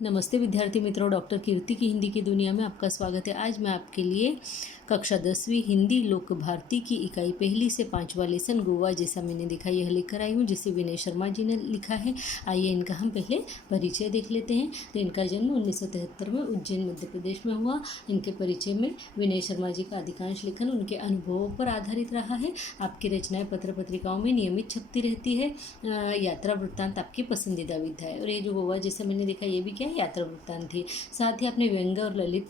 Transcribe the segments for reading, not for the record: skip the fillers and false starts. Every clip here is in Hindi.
नमस्ते विद्यार्थी मित्रों, डॉक्टर कीर्ति की हिंदी की दुनिया में आपका स्वागत है। आज मैं आपके लिए कक्षा 10वीं हिंदी लोक भारती की इकाई पहली से 5वां लेसन गोवा जैसा मैंने देखा यह लेकर आई हूँ, जिसे विनय शर्मा जी ने लिखा है। आइए इनका हम पहले परिचय देख लेते हैं। तो इनका जन्म 1973 में उज्जैन मध्य प्रदेश में हुआ। इनके परिचय में विनय शर्मा जी का अधिकांश लेखन उनके अनुभवों पर आधारित रहा है। आपकी रचनाएं पत्र पत्रिकाओं में नियमित छपती रहती है। यात्रा वृत्तांत आपकी पसंदीदा विधा है। और ये जो गोवा जैसा मैंने देखा ये भी क्या है, यात्रा वृत्तांत थी। साथ ही आपने व्यंग्य और ललित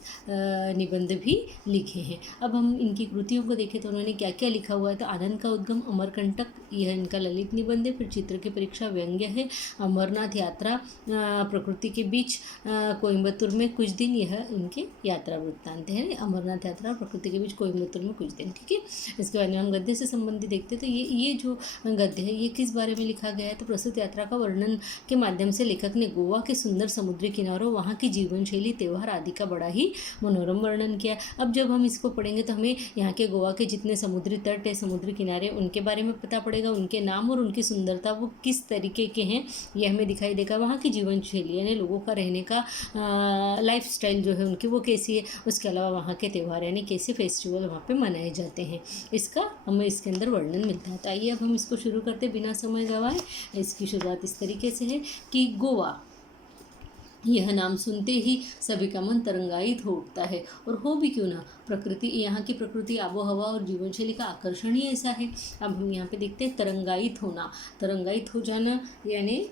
निबंध भी लिखे हैं। अब हम इनकी कृतियों को देखें तो उन्होंने क्या क्या लिखा हुआ है। तो आनंद का उद्गम, अमरकंटक, यह इनका ललित निबंध है। फिर चित्र की परीक्षा व्यंग्य है। अमरनाथ यात्रा, प्रकृति के बीच, कोयम्बतूर में कुछ दिन, यह इनके यात्रा वृत्तांत है। अमरनाथ यात्रा, प्रकृति के बीच, कोयम्बतूर में कुछ दिन। ठीक है। इसके बाद में हम गद्य से संबंधित देखते हैं। तो ये जो गद्य है ये किस बारे में लिखा गया है। तो प्रस्तुत यात्रा का वर्णन के माध्यम से लेखक ने गोवा के सुंदर समुद्री किनारों, वहाँ की जीवन शैली, त्यौहार आदि का बड़ा ही मनोरम वर्णन किया। अब जब हम इसको पढ़ेंगे तो हमें यहाँ के गोवा के जितने समुद्री तट है, समुद्री किनारे, उनके बारे में पता पड़ेगा। उनके नाम और उनकी सुंदरता वो किस तरीके के हैं ये हमें दिखाई देगा। वहाँ की जीवन शैली यानी लोगों का रहने का लाइफ स्टाइल जो है उनकी वो कैसी है। उसके अलावा वहाँ के त्यौहार यानी कैसे फेस्टिवल वहाँ पे मनाए जाते हैं, इसका हमें इसके अंदर वर्णन मिलता है। तो आइए अब हम इसको शुरू करते बिना समय गंवाए। इसकी शुरुआत इस तरीके से है कि गोवा, यह नाम सुनते ही सभी का मन तरंगायित हो उठता है। और हो भी क्यों ना, प्रकृति, यहाँ की प्रकृति, आबो हवा और जीवन शैली का आकर्षण ही ऐसा है। अब हम यहाँ पे देखते हैं तरंगायित होना। तरंगायित हो जाना यानी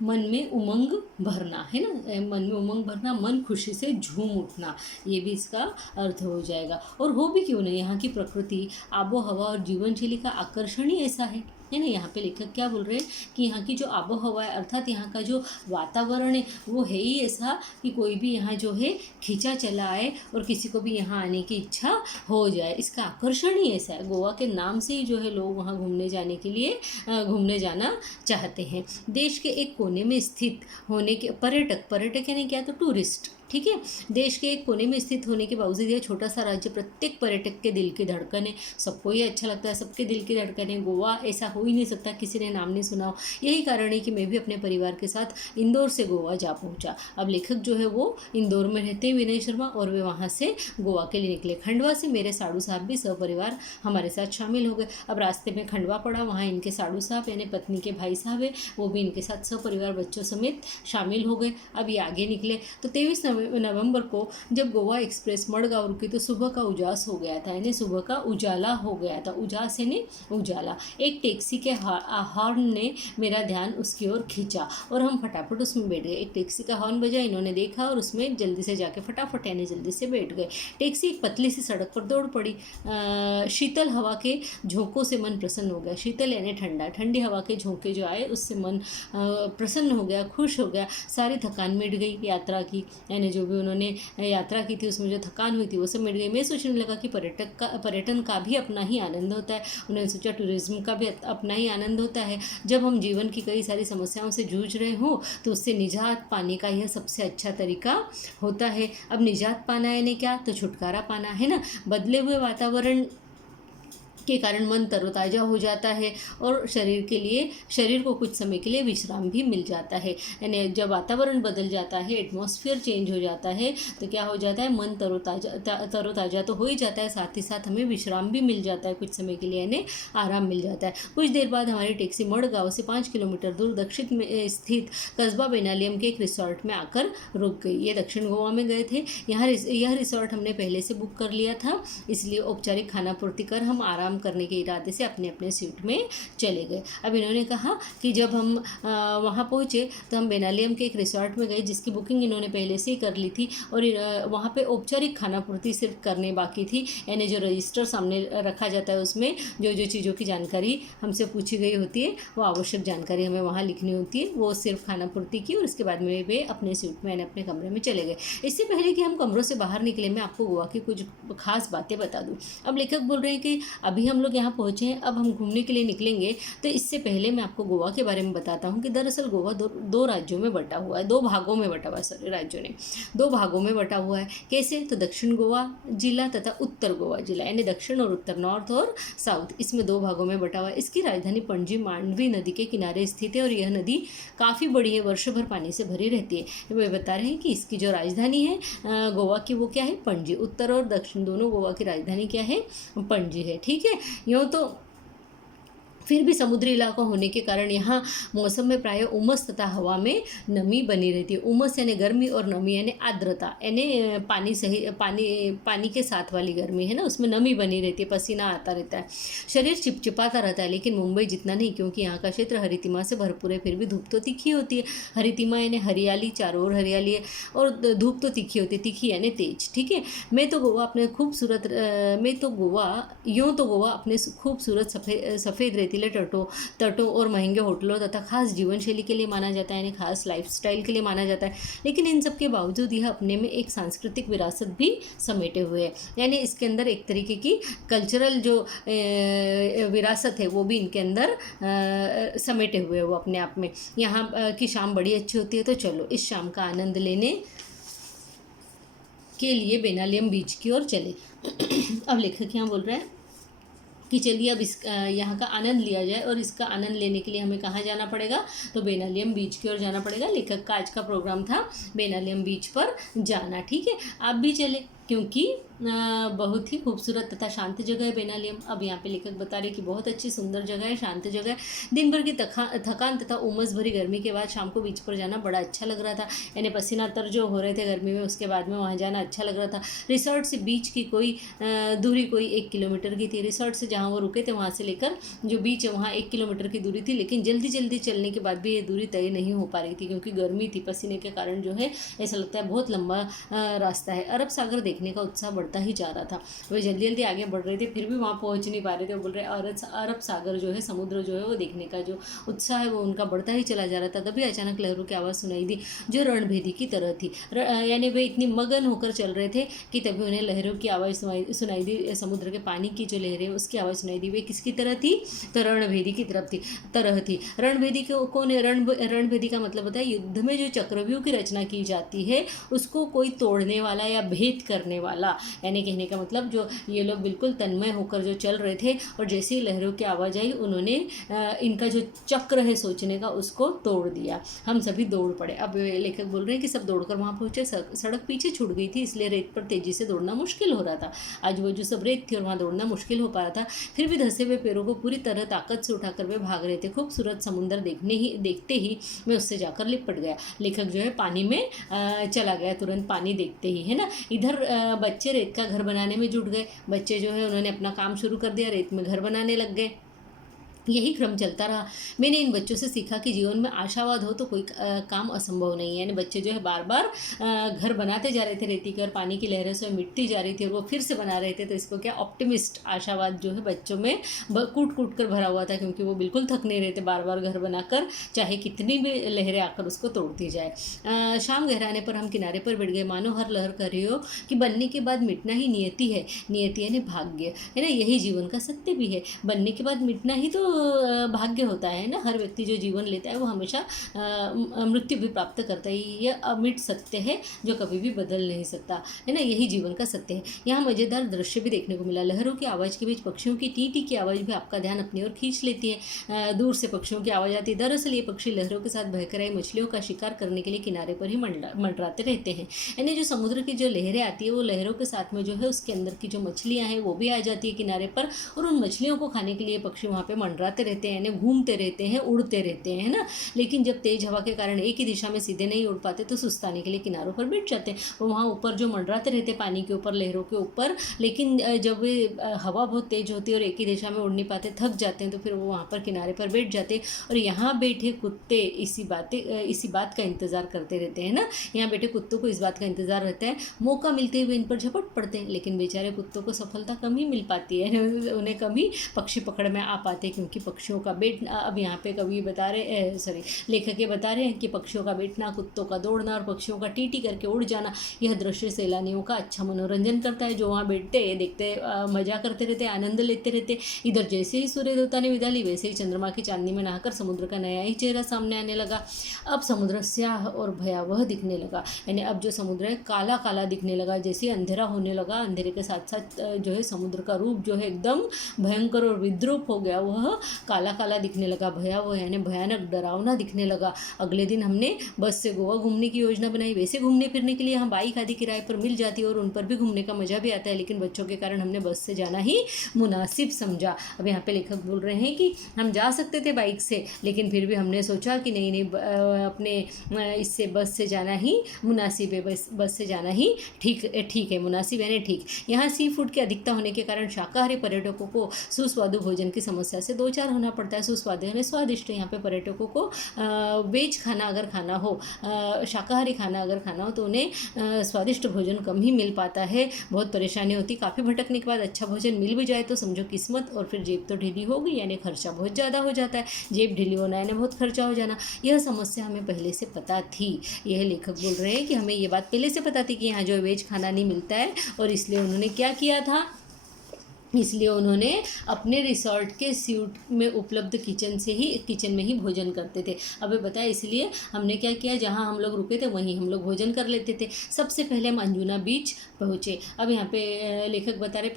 मन में उमंग भरना है ना, मन में उमंग भरना, मन खुशी से झूम उठना, ये भी इसका अर्थ हो जाएगा। और हो भी क्यों नहीं, यहाँ की प्रकृति, आबो हवा और जीवन शैली का आकर्षण ही ऐसा है ना। यहाँ पे लेखक क्या बोल रहे हैं कि यहाँ की जो आबो हवा है, अर्थात यहाँ का जो वातावरण है वो है ही ऐसा कि कोई भी यहाँ जो है खींचा चला आए और किसी को भी यहाँ आने की इच्छा हो जाए। इसका आकर्षण ही ऐसा है। गोवा के नाम से ही जो है लोग वहाँ घूमने जाने के लिए घूमने जाना चाहते हैं। देश के एक कोने में स्थित होने के पर्यटक यानी क्या, तो टूरिस्ट। ठीक है। देश के एक कोने में स्थित होने के बावजूद यह छोटा सा राज्य प्रत्येक पर्यटक के दिल की धड़कन है। सबको ये अच्छा लगता है, सबके दिल की धड़कन है। गोवा ऐसा हो ही नहीं सकता किसी ने नाम नहीं सुना हो। यही कारण है कि मैं भी अपने परिवार के साथ इंदौर से गोवा जा पहुंचा। अब लेखक जो है वो इंदौर में रहते हैं, विनय शर्मा, और वे वहाँ से गोवा के लिए निकले। खंडवा से मेरे साड़ू साहब भी सपरिवार हमारे साथ शामिल हो गए। अब रास्ते में खंडवा पड़ा, वहाँ इनके साड़ू साहब यानी पत्नी के भाई साहब है, वो भी इनके साथ सपरिवार बच्चों समेत शामिल हो गए। अब ये आगे निकले तो 23 नवंबर को जब गोवा एक्सप्रेस मड़गांव रुकी तो सुबह का उजास हो गया था, यानी सुबह का उजाला हो गया था। उजास यानी उजाला। एक टैक्सी के हॉर्न ने मेरा ध्यान उसकी ओर खींचा और हम फटाफट उसमें बैठ गए। एक टैक्सी का हॉर्न बजा, इन्होंने देखा और उसमें जल्दी से जाके फटाफट यानी जल्दी से बैठ गए। टैक्सी एक पतली सी सड़क पर दौड़ पड़ी। शीतल हवा के झोंकों से मन प्रसन्न हो गया। शीतल यानी ठंडा, ठंडी हवा के झोंके जो आए उससे मन प्रसन्न हो गया, खुश हो गया। सारी थकान मिट गई यात्रा की, यानी जो भी उन्होंने यात्रा की थी उसमें जो थकान हुई थी वो सब मिट गई। मैं सोचने लगा कि पर्यटन का भी अपना ही आनंद होता है। उन्होंने सोचा टूरिज्म का भी अपना ही आनंद होता है। जब हम जीवन की कई सारी समस्याओं से जूझ रहे हों तो उससे निजात पाने का यह सबसे अच्छा तरीका होता है। अब निजात पाना यानी क्या, तो छुटकारा पाना है ना। बदले हुए वातावरण के कारण मन तरोताज़ा हो जाता है और शरीर को कुछ समय के लिए विश्राम भी मिल जाता है। यानी जब वातावरण बदल जाता है, एटमॉस्फेयर चेंज हो जाता है तो क्या हो जाता है, मन तरोताज़ा तो हो ही जाता है, साथ ही साथ हमें विश्राम भी मिल जाता है कुछ समय के लिए, यानी आराम मिल जाता है। कुछ देर बाद हमारी टैक्सी मड़गांव से 5 किलोमीटर दूर दक्षिण में स्थित कस्बा बेनालियम के एक रिसोर्ट में आकर रुक गई। ये दक्षिण गोवा में गए थे। यह रिसोर्ट हमने पहले से बुक कर लिया था, इसलिए औपचारिक खाना पूर्ति कर हम आराम करने के इरादे से अपने अपने सीट में चले गए। अब इन्होंने कहा कि जब हम वहाँ पहुँचे तो हम बेनालियम के एक रिसोर्ट में गए जिसकी बुकिंग इन्होंने पहले से ही कर ली थी और वहाँ पे औपचारिक खाना पूर्ति सिर्फ करने बाकी थी। यानी जो रजिस्टर सामने रखा जाता है उसमें जो जो चीज़ों की जानकारी हमसे पूछी गई होती है, वो आवश्यक जानकारी हमें वहाँ लिखनी होती है, वो सिर्फ खाना पूर्ति की और उसके बाद में वे अपने सीट में यानी अपने कमरे में चले गए। इससे पहले कि हम कमरों से बाहर निकले मैं आपको गोवा की कुछ खास बातें बता दूँ। अब लेखक बोल रहे हैं कि अभी हम लोग यहाँ पहुँचे हैं, अब हम घूमने के लिए निकलेंगे। तो इससे पहले मैं आपको गोवा के बारे में बताता हूँ कि दरअसल गोवा दो राज्यों में बटा हुआ है, दो भागों में बटा हुआ है, सॉरी राज्यों ने दो भागों में बटा हुआ है। कैसे? तो दक्षिण गोवा जिला तथा उत्तर गोवा जिला, यानी दक्षिण और उत्तर, नॉर्थ और साउथ, इसमें दो भागों में बटा हुआ है। इसकी राजधानी पणजी मांडवी नदी के किनारे स्थित है और यह नदी काफ़ी बड़ी है, वर्ष भर पानी से भरी रहती है। वे बता रहे हैं कि इसकी जो राजधानी है गोवा की, वो क्या है? पणजी। उत्तर और दक्षिण दोनों गोवा की राजधानी क्या है? पणजी है। ठीक है। यूँ तो फिर भी समुद्री इलाका होने के कारण यहाँ मौसम में प्रायः उमस तथा हवा में नमी बनी रहती है। उमस यानी गर्मी और नमी यानी आर्द्रता, यानी पानी के साथ वाली गर्मी है ना, उसमें नमी बनी रहती है, पसीना आता रहता है, शरीर चिपचिपाता रहता है। लेकिन मुंबई जितना नहीं, क्योंकि यहाँ का क्षेत्र हरितिमा से भरपूर है। फिर भी धूप तो तीखी होती है। हरितिमा यानी हरियाली, चारों ओर हरियाली है, और धूप तो तीखी होती है, तीखी यानी तेज। ठीक है। मैं तो गोवा अपने खूबसूरत सफ़ेद रेतीले तटों और महंगे होटलों तथा खास जीवन शैली के लिए माना जाता है, यानी खास लाइफस्टाइल के लिए माना जाता है। लेकिन इन सब के बावजूद यह अपने में एक सांस्कृतिक विरासत भी समेटे हुए है, यानी इसके अंदर एक तरीके की कल्चरल जो विरासत है वो भी इनके अंदर समेटे हुए है वो अपने आप में। यहाँ की शाम बड़ी अच्छी होती है। तो चलो इस शाम का आनंद लेने के लिए बेनालियम बीच की ओर चले। अब लेखक यहाँ बोल रहे हैं कि चलिए अब यहाँ का आनंद लिया जाए, और इसका आनंद लेने के लिए हमें कहाँ जाना पड़ेगा? तो बेनालियम बीच की ओर जाना पड़ेगा। लेखक का आज का प्रोग्राम था बेनालियम बीच पर जाना। ठीक है। आप भी चले, क्योंकि बहुत ही खूबसूरत तथा शांत जगह है बेनालियम। अब यहाँ पे लेखक बता रहे कि बहुत अच्छी सुंदर जगह है, शांत जगह है। दिन भर की थकान तथा उमस भरी गर्मी के बाद शाम को बीच पर जाना बड़ा अच्छा लग रहा था, यानी पसीना तर जो हो रहे थे गर्मी में, उसके बाद में वहाँ जाना अच्छा लग रहा था। रिसोर्ट से बीच की दूरी कोई 1 किलोमीटर की थी। रिसोर्ट से जहाँ वो रुके थे वहाँ से लेकर जो बीच है वहाँ 1 किलोमीटर की दूरी थी। लेकिन जल्दी चलने के बाद भी ये दूरी तय नहीं हो पा रही थी, क्योंकि गर्मी थी, पसीने के कारण जो है ऐसा लगता है बहुत लंबा रास्ता है। अरब सागर देखने का उत्साह बढ़ता ही जा रहा था। वे जल्दी आगे बढ़ रहे थे, फिर भी वहाँ पहुँच नहीं पा रहे थे। वो बोल रहे अरब सागर जो है, समुद्र जो है, वो देखने का जो उत्साह है वो उनका बढ़ता ही चला जा रहा था। तभी अचानक लहरों की आवाज़ सुनाई दी, जो रणभेदी की तरह थी। यानी वे इतनी मगन होकर चल रहे थे कि तभी उन्हें लहरों की आवाज़ सुनाई दी। समुद्र के पानी की जो लहरें, उसकी आवाज़ सुनाई दी। वे किसकी तरह थी? तो रणभेदी की तरह थी। रणभेदी कौन है? रणभेदी का मतलब होता है युद्ध में जो चक्रव्यूह की रचना की जाती है उसको कोई तोड़ने वाला या भेद करने वाला, यानी कहने का मतलब जो ये लोग बिल्कुल तन्मय होकर जो चल रहे थे, और जैसे ही लहरों की आवाज़ आई उन्होंने इनका जो चक्र है सोचने का उसको तोड़ दिया। हम सभी दौड़ पड़े। अब लेखक बोल रहे हैं कि सब दौड़कर वहाँ पहुँचे। सड़क पीछे छूट गई थी, इसलिए रेत पर तेजी से दौड़ना मुश्किल हो रहा था। आज वो जो सब रेत थी और वहाँ दौड़ना मुश्किल हो पा रहा था। फिर भी धंसे हुए पैरों को पूरी तरह ताकत से उठाकर वे भाग रहे थे। खूबसूरत समुंदर देखते ही मैं उससे जाकर लिपट गया। लेखक जो है पानी में चला गया तुरंत, पानी देखते ही, है ना। इधर बच्चे रेत का घर बनाने में जुट गए। बच्चे जो है उन्होंने अपना काम शुरू कर दिया, रेत में घर बनाने लग गए। यही क्रम चलता रहा। मैंने इन बच्चों से सीखा कि जीवन में आशावाद हो तो कोई काम असंभव नहीं है। यानी बच्चे जो है बार बार घर बनाते जा रहे थे रेती के, और पानी की लहरों से मिटती जा रही थी और वो फिर से बना रहे थे। तो इसको क्या, ऑप्टिमिस्ट, आशावाद जो है बच्चों में कूट कर भरा हुआ था, क्योंकि वो बिल्कुल थक नहीं रहे थे बार बार घर बनाकर, चाहे कितनी भी लहरें आकर उसको तोड़ती जाए। शाम गहराने पर हम किनारे पर बैठ गए। मानो हर लहर कह रही हो कि बनने के बाद मिटना ही नियति है। नियति यानी भाग्य, है ना। यही जीवन का सत्य भी है। बनने के बाद मिटना ही तो भाग्य होता है ना। हर व्यक्ति जो जीवन लेता है वो हमेशा मृत्यु भी प्राप्त करता है। यह अमिट सत्य है जो कभी भी बदल नहीं सकता, है ना। यही जीवन का सत्य है। यहाँ मज़ेदार दृश्य भी देखने को मिला। लहरों की आवाज़ के बीच पक्षियों की टी टी की आवाज़ भी आपका ध्यान अपनी ओर खींच लेती है। दूर से पक्षियों की आवाज़ आती है। दरअसल ये पक्षी लहरों के साथ बहकर आई मछलियों का शिकार करने के लिए किनारे पर ही मंडराते रहते हैं। यानी जो समुद्र की जो लहरें आती है वो लहरों के साथ में जो है उसके अंदर की जो मछलियाँ हैं वो भी आ जाती है किनारे पर, और उन मछलियों को खाने के लिए पक्षी वहाँ पर मंडराते रहते हैं, यानी घूमते रहते हैं, उड़ते रहते हैं, है ना। लेकिन जब तेज हवा के कारण एक ही दिशा में सीधे नहीं उड़ पाते तो सुस्ताने के लिए किनारों पर बैठ जाते हैं। वो वहाँ ऊपर जो मंडराते रहते हैं पानी के ऊपर, लहरों के ऊपर, लेकिन जब वे हवा बहुत तेज होती है और एक ही दिशा में उड़ नहीं पाते, थक जाते हैं, तो फिर वो वहाँ पर किनारे पर बैठ जाते हैं। और यहाँ बैठे कुत्ते इसी बात का इंतज़ार करते रहते हैं ना। यहाँ बैठे कुत्तों को इस बात का इंतज़ार रहता है, मौका मिलते हुए इन पर झपट पड़ते हैं। लेकिन बेचारे कुत्तों को सफलता कम ही मिल पाती है, उन्हें कम ही पक्षी पकड़ में आ पाते, क्योंकि कि पक्षियों का बैठना, अब यहाँ पे कवि बता रहे सॉरी लेखक ये बता रहे हैं कि पक्षियों का बैठना, कुत्तों का दौड़ना और पक्षियों का टीटी करके उड़ जाना, यह दृश्य सैलानियों का अच्छा मनोरंजन करता है। जो वहाँ बैठते देखते मजा करते रहते, आनंद लेते रहते। इधर जैसे ही सूर्य देवता ने विदा ली, वैसे ही चंद्रमा की चांदनी में नहाकर समुद्र का नया ही चेहरा सामने आने लगा। अब समुद्र स्याह और भयावह दिखने लगा, यानी अब जो समुद्र है काला काला दिखने लगा। जैसे अंधेरा होने लगा, अंधेरे के साथ साथ जो है समुद्र का रूप जो है एकदम भयंकर और विद्रूप हो गया, वह काला काला दिखने लगा, भयावह यानी भयानक डरावना दिखने लगा। अगले दिन हमने बस से गोवा घूमने की योजना बनाई। वैसे घूमने फिरने के लिए यहाँ बाइक आदि किराए पर मिल जाती है और उन पर भी घूमने का मजा भी आता है, लेकिन बच्चों के कारण हमने बस से जाना ही मुनासिब समझा। अब यहाँ पे लेखक बोल रहे हैं कि हम जा सकते थे बाइक से, लेकिन फिर भी हमने सोचा कि नहीं नहीं अपने इससे बस से जाना ही मुनासिब है, बस से जाना ही ठीक है, मुनासिब यानी ठीक। यहाँ सी फूड की अधिकता होने के कारण शाकाहारी पर्यटकों को सुस्वादु भोजन की समस्या से दो चार होना पड़ता है। सुस्वादु यानी स्वादिष्ट। यहाँ पे पर्यटकों को वेज खाना अगर खाना हो, शाकाहारी खाना अगर खाना हो तो उन्हें स्वादिष्ट भोजन कम ही मिल पाता है, बहुत परेशानी होती। काफ़ी भटकने के बाद अच्छा भोजन मिल भी जाए तो समझो किस्मत, और फिर जेब तो ढीली हो गई, यानी खर्चा बहुत ज़्यादा हो जाता है। जेब ढीली होना यानी बहुत खर्चा हो जाना। यह समस्या हमें पहले से पता थी। यह लेखक बोल रहे हैं कि हमें ये बात पहले से पता थी कि यहाँ जो वेज खाना नहीं मिलता है, और इसलिए उन्होंने क्या किया था, इसलिए उन्होंने अपने रिसोर्ट के स्यूट में उपलब्ध किचन में ही भोजन करते थे। अब बताया, इसलिए हमने क्या किया, जहाँ हम लोग रुके थे वहीं हम लोग भोजन कर लेते थे। सबसे पहले हम अंजुना बीच पहुँचे। अब यहाँ पे लेखक बता रहे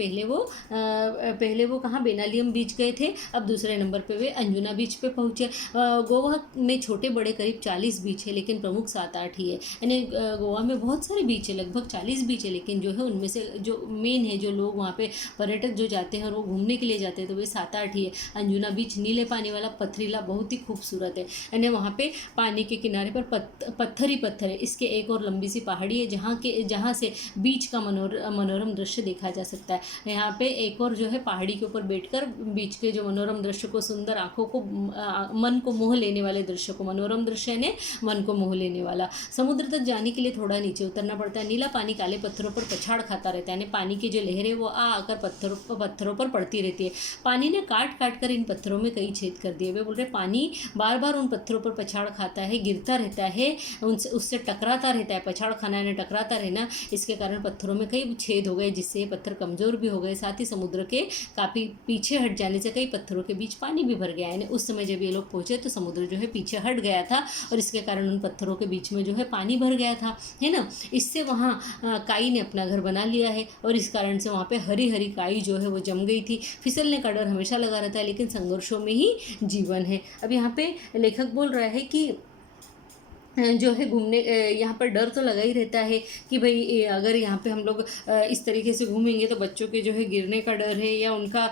पहले वो कहाँ बेनालियम बीच गए थे, अब दूसरे नंबर पे वे अंजुना बीच पे पहुँचे। गोवा में छोटे बड़े करीब 40 बीच है, लेकिन प्रमुख 7-8 ही है। यानी गोवा में बहुत सारे बीच है, लगभग 40 बीच है, लेकिन जो है उनमें से जो मेन है, जो लोग वहाँ पे पर्यटक जो जाते हैं और वो घूमने के लिए जाते हैं, तो वे 7-8 ही है। अंजुना बीच नीले पानी वाला, पथरीला, बहुत ही खूबसूरत है। यानी वहाँ पे पानी के किनारे पर पत्थर ही पत्थर है। इसके एक और लंबी सी पहाड़ी है जहाँ से बीच का मनोरम दृश्य देखा जा सकता है। यहाँ पे एक और जो है पहाड़ी के ऊपर बैठकर बीच के जो मनोरम दृश्य को, सुंदर आँखों को, मन को मोह लेने वाले दृश्य को, मनोरम दृश्य यानी मन को मोह लेने वाला। समुद्र तक जाने के लिए थोड़ा नीचे उतरना पड़ता है। नीला पानी काले पत्थरों पर पछाड़ खाता रहता है, यानी पानी की जो लहरें वो आकर पत्थरों पर पड़ती रहती है। पानी ने काट काट कर इन पत्थरों में कई छेद कर दिए। वे बोल रहे पानी बार बार उन पत्थरों पर पछाड़ खाता है, गिरता रहता है, उससे टकराता रहता है। पछाड़ खाना यानी टकराता रहना, इसके कारण पत्थरों में कई छेद हो गए, जिससे ये पत्थर कमज़ोर भी हो गए। साथ ही समुद्र के काफ़ी पीछे हट जाने से कई पत्थरों के बीच पानी भी भर गया। यानी उस समय जब ये लोग पहुँचे तो समुद्र जो है पीछे हट गया था, और इसके कारण उन पत्थरों के बीच में जो है पानी भर गया था, है ना। इससे वहाँ काई ने अपना घर बना लिया है, और इस कारण से वहाँ पे हरी हरी काई जो है वो जम गई थी। फिसलने का डर हमेशा लगा रहता है, लेकिन संघर्षों में ही जीवन है। अब यहाँ पे लेखक बोल रहा है कि जो है घूमने यहाँ पर डर तो लगा ही रहता है कि भाई अगर यहाँ पे हम लोग इस तरीके से घूमेंगे तो बच्चों के जो है गिरने का डर है, या उनका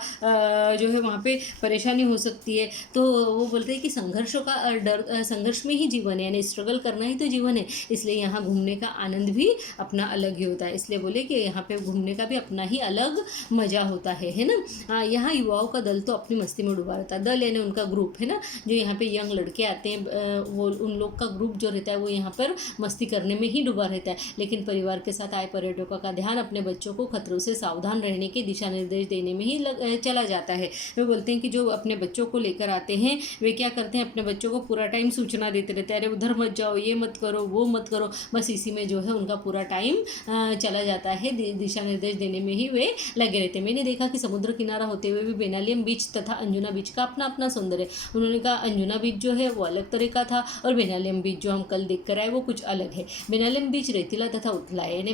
जो है वहाँ पे परेशानी हो सकती है। तो वो बोलते हैं कि संघर्षों का डर, संघर्ष में ही जीवन है, यानी स्ट्रगल करना ही तो जीवन है। इसलिए यहाँ घूमने का आनंद भी अपना अलग ही होता है। इसलिए बोले कि यहाँ पे घूमने का भी अपना ही अलग मज़ा होता है ना। यहाँ युवाओं का दल तो अपनी मस्ती में डूबा रहता है। दल यानी उनका ग्रुप है ना, जो यहाँ पे यंग लड़के आते हैं, वो उन लोग का ग्रुप जो रहता है वो यहाँ पर मस्ती करने में ही डूबा रहता है। लेकिन परिवार के साथ आए पर्यटकों का ध्यान अपने बच्चों को खतरों से सावधान रहने के दिशा निर्देश देने में ही चला जाता है। वे बोलते हैं कि जो अपने बच्चों को लेकर आते हैं वे क्या करते हैं, अपने बच्चों को पूरा टाइम सूचना देते रहते हैं, अरे उधर मत जाओ, ये मत करो, वो मत करो। बस इसी में जो है उनका पूरा टाइम चला जाता है, दिशा निर्देश देने में ही वे लगे रहते हैं। मैंने देखा कि समुद्र किनारा होते हुए भी बेनालियम बीच तथा अंजुना बीच का अपना अपना सौंदर्य। उन्होंने कहा अंजुना बीच जो है वो अलग तरह का था, और बेनालियम बीच जो हम कल देख कर आए वो कुछ अलग है। बेनालियम बीच रेतीला तथा उथला है, यानी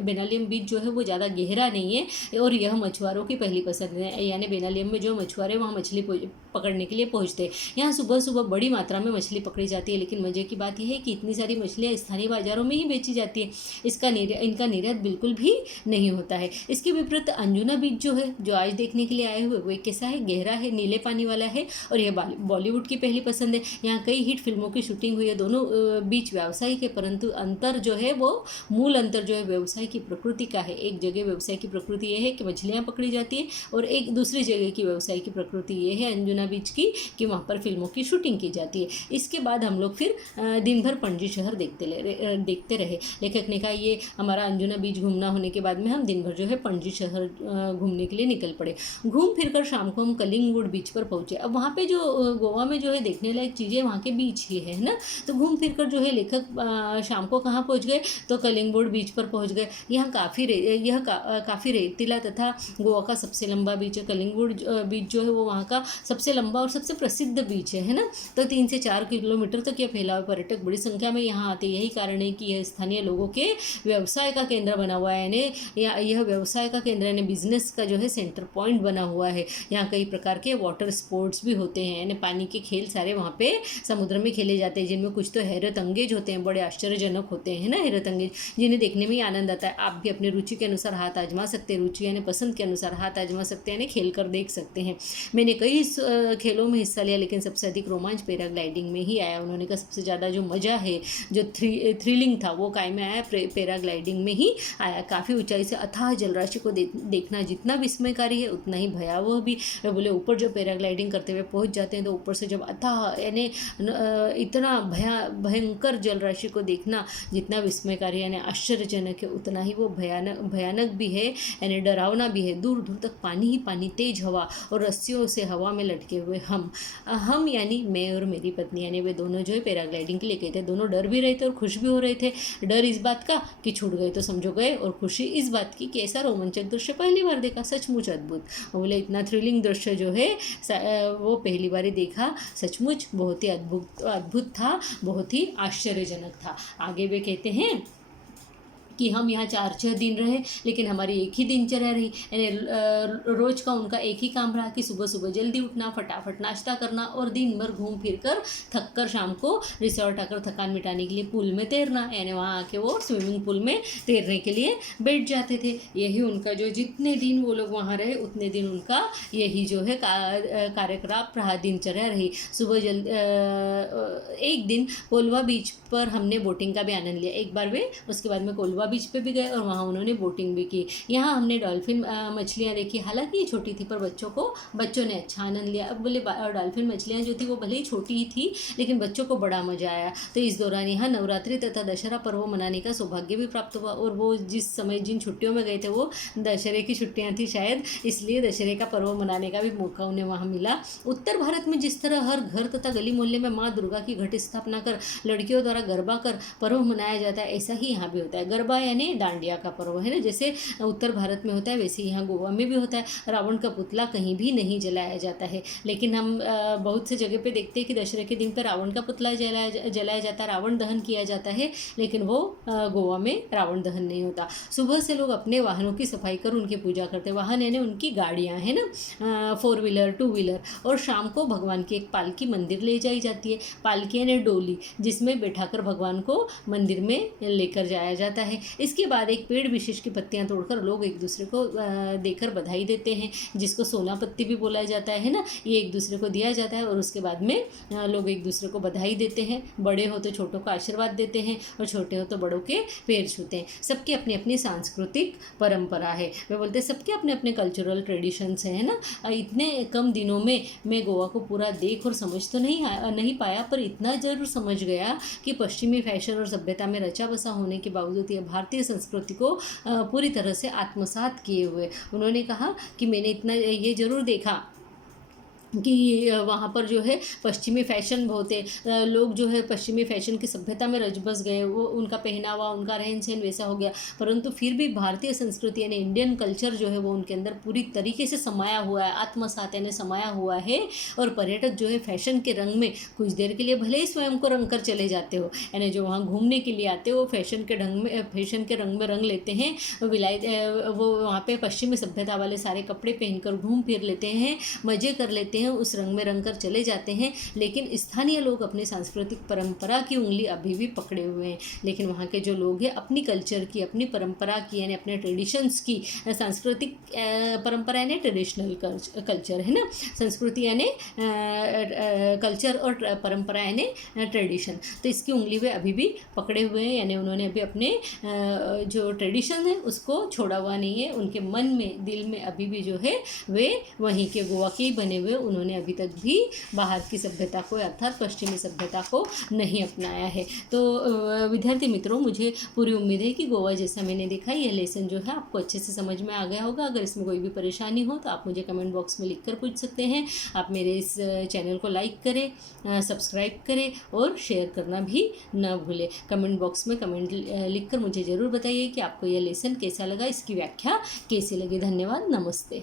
बेनालियम बीच जो है वो ज़्यादा गहरा नहीं है, और यह मछुआरों की पहली पसंद है। यानी बेनालियम में जो मछुआरे वहाँ मछली पकड़ने के लिए पहुँचते हैं। यहाँ सुबह सुबह बड़ी मात्रा में मछली पकड़ी जाती है, लेकिन मज़े की बात यह है कि इतनी सारी मछलियाँ स्थानीय बाज़ारों में ही बेची जाती है। इनका निर्यात बिल्कुल भी नहीं होता है। इसके विपरीत अंजुना बीच जो है, जो आज देखने के लिए आए हुए, वो कैसा है, गहरा है, नीले पानी वाला है, और यह बॉलीवुड की पहली पसंद है। यहाँ कई हिट फिल्मों की शूटिंग हुई है। दोनों बीच व्यावसायिक है, परंतु अंतर जो है वो मूल अंतर जो है व्यवसाय की प्रकृति का है। एक जगह व्यवसाय की प्रकृति ये है कि मछलियाँ पकड़ी जाती है, और एक दूसरी जगह की व्यवसाय की प्रकृति ये है अंजुना अंजुना बीच की कि वहाँ पर फिल्मों की शूटिंग की जाती है। इसके बाद हम लोग फिर दिन भर पणजी शहर देखते रहे। लेखक ने कहा ये हमारा अंजुना बीच घूमना होने के बाद में हम दिन भर जो है पणजी शहर घूमने के लिए निकल पड़े। घूम फिर कर शाम को हम कलिंगवुड बीच पर पहुँचे। अब वहाँ पे जो गोवा में जो है देखने लायक चीज़ें वहाँ के बीच ही है ना। तो घूम फिर कर जो है लेखक शाम को कहाँ पहुँच गए, तो कलिंगवुड बीच पर पहुँच गए। यहाँ काफ़ी रेतीला तथा गोवा का सबसे लंबा बीच है। कलिंगवुड बीच जो है वो वहाँ का सबसे लंबा और सबसे प्रसिद्ध बीच है ना। तो 3 से 4 किलोमीटर तक यह फैला हुआ, पर्यटक बड़ी संख्या में यहाँ आते। यही कारण है कि यह स्थानीय लोगों के व्यवसाय का केंद्र बना हुआ है, यानी यह व्यवसाय का केंद्र यानी बिजनेस का जो है सेंटर पॉइंट बना हुआ है। यहाँ कई प्रकार के वाटर स्पोर्ट्स भी होते हैं, यानी पानी के खेल सारे वहाँ पे समुद्र में खेले जाते हैं, जिनमें कुछ तो हैरत अंगेज होते हैं, बड़े आश्चर्यजनक होते हैं ना हैरत अंगेज, जिन्हें देखने में ही आनंद आता है। आप भी अपनी रुचि के अनुसार हाथ आजमा सकते हैं, रुचि यानी पसंद के अनुसार हाथ आजमा सकते हैं, यानी खेल कर देख सकते हैं। मैंने कई खेलों में हिस्सा लिया, लेकिन सबसे अधिक रोमांच पैराग्लाइडिंग में ही आया। उन्होंने कहा सबसे ज़्यादा जो मज़ा है, जो थ्रिलिंग था, वो काय में आया, पैराग्लाइडिंग में ही आया। काफ़ी ऊंचाई से अथाह जलराशि को देखना जितना विस्मयकारी है उतना ही भयावह भी। वे बोले ऊपर जो पैराग्लाइडिंग करते हुए पहुंच जाते हैं तो ऊपर से जब अथाह यानी इतना भयंकर जलराशि को देखना जितना विस्मयकारी यानी आश्चर्यजनक है, उतना ही वो भयानक भी है, यानी डरावना भी है। दूर दूर तक पानी ही पानी, तेज हवा और रस्सियों से हवा में लटके हुए हम यानी मैं और मेरी पत्नी, यानी वे दोनों जो है पैराग्लाइडिंग के लिए गए थे। दोनों डर भी रहे थे और खुश भी हो रहे थे। डर इस बात का कि छूट गए तो समझो गए, और खुशी इस बात की कि ऐसा रोमांचक दृश्य पहली बार देखा, सचमुच अद्भुत। वो बोले इतना थ्रिलिंग दृश्य जो है वो पहली बार ही देखा, सचमुच बहुत ही अद्भुत था, बहुत ही आश्चर्यजनक था। आगे वे कहते हैं कि हम यहाँ 4-6 दिन रहे, लेकिन हमारी एक ही दिनचर्या रही, यानी रोज़ का उनका एक ही काम रहा कि सुबह सुबह जल्दी उठना, फटाफट नाश्ता करना और दिन भर घूम फिर कर थक कर शाम को रिसोर्ट आकर थकान मिटाने के लिए पूल में तैरना, यानी वहाँ आके वो स्विमिंग पूल में तैरने के लिए बैठ जाते थे। यही उनका जो जितने दिन वो लोग वहाँ रहे उतने दिन उनका यही जो है कार्यकलाप रहा, दिनचर्या रही। सुबह एक दिन कोलवा बीच पर हमने बोटिंग का भी आनंद लिया। एक बार वे उसके बाद में कोलवा बीच पे भी गए और वहाँ उन्होंने बोटिंग भी की। यहाँ हमने डॉल्फिन मछलियाँ देखी, हालांकि ये छोटी थी पर बच्चों ने अच्छा आनंद लिया। अब बोले डॉल्फिन मछलियाँ जो थी वो भले ही छोटी ही थी, लेकिन बच्चों को बड़ा मजा आया। तो इस दौरान यहाँ नवरात्रि तथा दशहरा पर्व मनाने का सौभाग्य भी प्राप्त हुआ। और वो जिस समय जिन छुट्टियों में गए थे वो दशहरे की छुट्टियाँ थी शायद, इसलिए दशहरे का पर्व मनाने का भी मौका उन्हें वहाँ मिला। उत्तर भारत में जिस तरह हर घर तथा गली मोहल्ले में माँ दुर्गा की घट स्थापना कर लड़कियों द्वारा गरबा कर पर्व मनाया जाता है, ऐसा ही यहाँ भी होता है। गरबा यानी डांडिया का पर्व है ना, जैसे उत्तर भारत में होता है वैसे यहाँ गोवा में भी होता है। रावण का पुतला कहीं भी नहीं जलाया जाता है, लेकिन हम बहुत से जगह पे देखते हैं कि दशहरे के दिन पर रावण का पुतला जलाया जाता है, रावण दहन किया जाता है, लेकिन वो गोवा में रावण दहन नहीं होता। सुबह से लोग अपने वाहनों की सफाई कर उनकी पूजा करते हैं। वाहन यानी उनकी गाड़ियाँ हैं ना, 4 व्हीलर 2 व्हीलर। और शाम को भगवान की एक पालकी मंदिर ले जाई जाती है। पालकी यानी डोली, जिसमें बैठाकर भगवान को मंदिर में लेकर जाया जाता है। इसके बाद एक पेड़ विशेष की पत्तियां तोड़कर लोग एक दूसरे को देकर बधाई देते हैं, जिसको सोना पत्ती भी बोला जाता है ना। ये एक दूसरे को दिया जाता है और उसके बाद में लोग एक दूसरे को बधाई देते हैं। बड़े हो तो छोटों को आशीर्वाद देते हैं और छोटे हो तो बड़ों के पैर छूते हैं। सबकी अपनी अपनी सांस्कृतिक परंपरा है। वे बोलते हैं सबके अपने अपने कल्चरल ट्रेडिशंस हैं ना। इतने कम दिनों में मैं गोवा को पूरा देख और समझ तो नहीं पाया, पर इतना जरूर समझ गया कि पश्चिमी फैशन और सभ्यता में रचा बसा होने के बावजूद यह भारतीय संस्कृति को पूरी तरह से आत्मसात किए हुए। उन्होंने कहा कि मैंने इतना ये जरूर देखा कि वहाँ पर जो है पश्चिमी फ़ैशन बहुत है, लोग जो है पश्चिमी फ़ैशन की सभ्यता में रच बस गए, वो उनका पहनावा उनका रहन सहन वैसा हो गया, परंतु फिर भी भारतीय संस्कृति यानी इंडियन कल्चर जो है वो उनके अंदर पूरी तरीके से समाया हुआ है, आत्मसात यानी समाया हुआ है। और पर्यटक जो है फैशन के रंग में कुछ देर के लिए भले ही स्वयं को रंग कर चले जाते हो, यानी जो वहाँ घूमने के लिए आते हो वो फैशन के रंग में रंग लेते हैं। वो वहाँ पर पश्चिमी सभ्यता वाले सारे कपड़े पहनकर घूम फिर लेते हैं, मज़े कर लेते हैं, उस रंग में रंग कर चले जाते हैं। लेकिन स्थानीय लोग अपनी सांस्कृतिक परंपरा की उंगली अभी भी पकड़े हुए हैं। लेकिन वहाँ के जो लोग हैं अपनी कल्चर की, अपनी परंपरा की यानी अपने ट्रेडिशंस की, सांस्कृतिक परंपरा यानी ट्रेडिशनल कल्चर है ना, संस्कृति यानी कल्चर और परंपरा यानी ट्रेडिशन, तो इसकी उंगली वे अभी भी पकड़े हुए हैं। यानी उन्होंने अभी अपने जो ट्रेडिशन है उसको छोड़ा हुआ नहीं है। उनके मन में, दिल में अभी भी जो है वे वहीं के गोवा के ही बने हुए उन्होंने अभी तक भी बाहर की सभ्यता को अर्थात पश्चिमी सभ्यता को नहीं अपनाया है। तो विद्यार्थी मित्रों, मुझे पूरी उम्मीद है कि गोवा जैसा मैंने देखा ये लेसन जो है आपको अच्छे से समझ में आ गया होगा। अगर इसमें कोई भी परेशानी हो तो आप मुझे कमेंट बॉक्स में लिख कर पूछ सकते हैं। आप मेरे इस चैनल को लाइक करें, सब्सक्राइब करें और शेयर करना भी न भूलें। कमेंट बॉक्स में कमेंट लिख कर मुझे ज़रूर बताइए कि आपको यह लेसन कैसा लगा, इसकी व्याख्या कैसी लगी। धन्यवाद, नमस्ते।